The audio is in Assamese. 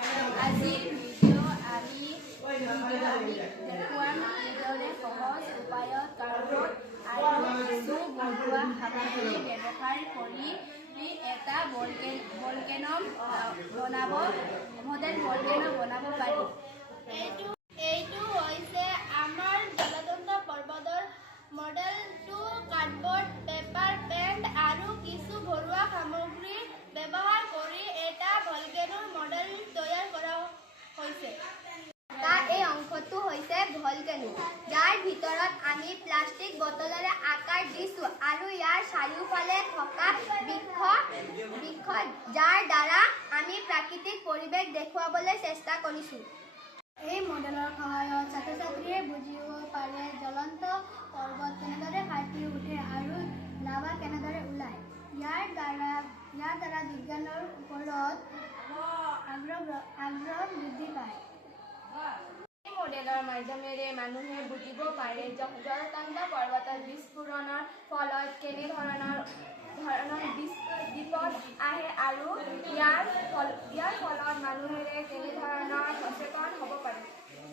আজিৰ ভিডিঅ' আমি দেখুৱাম কিদৰে সহজ উপায়ত কাৰ্ডবৰ্ড আৰু কিছু ঘৰুৱা সামগ্ৰী ব্যৱহাৰ কৰি এটা ভলকেনো বনাব পাৰি। এইটো হৈছে আমাৰ জলতন্ত্ৰ পৰ্বতৰ মডেলটো। কাৰ্ডবৰ্ড, পেপাৰ, পেইণ্ট আৰু কিছু ঘৰুৱা সামগ্ৰী ব্যৱহাৰ কৰি এটা ভলকেনোৰ মডেল তৈয়াৰ কৰা হৈছে। এই অংশটো হৈছে ভলকেনো, যাৰ ভিতৰত আমি প্লাষ্টিক বটলেৰে আকাৰ দিছো আৰু ইয়াৰ চাৰিওফালে থকা বৃক্ষ যাৰ দ্বাৰা আমি প্ৰাকৃতিক পৰিৱেশ দেখুৱাবলৈ চেষ্টা কৰিছো। এই মডেলৰ সহায়ত ছাত্ৰ-ছাত্ৰীয়ে বুজিব পাৰে জ্বলন্ত পৰ্বত কেনেদৰে ফাটি উঠে আৰু লাভা কেনেদৰে ওলায়। ইয়াৰ দ্বাৰা বিজ্ঞানৰ ওপৰত আগ্ৰহ বৃদ্ধি পায়। এই মডেলৰ মাধ্যমেৰে মানুহে বুজিব পাৰে জলতন্ত্ৰ পৰ্বতত বিস্ফোৰণৰ ফলত কেনে ধৰণৰ বিপদ আহে আৰু ইয়াৰ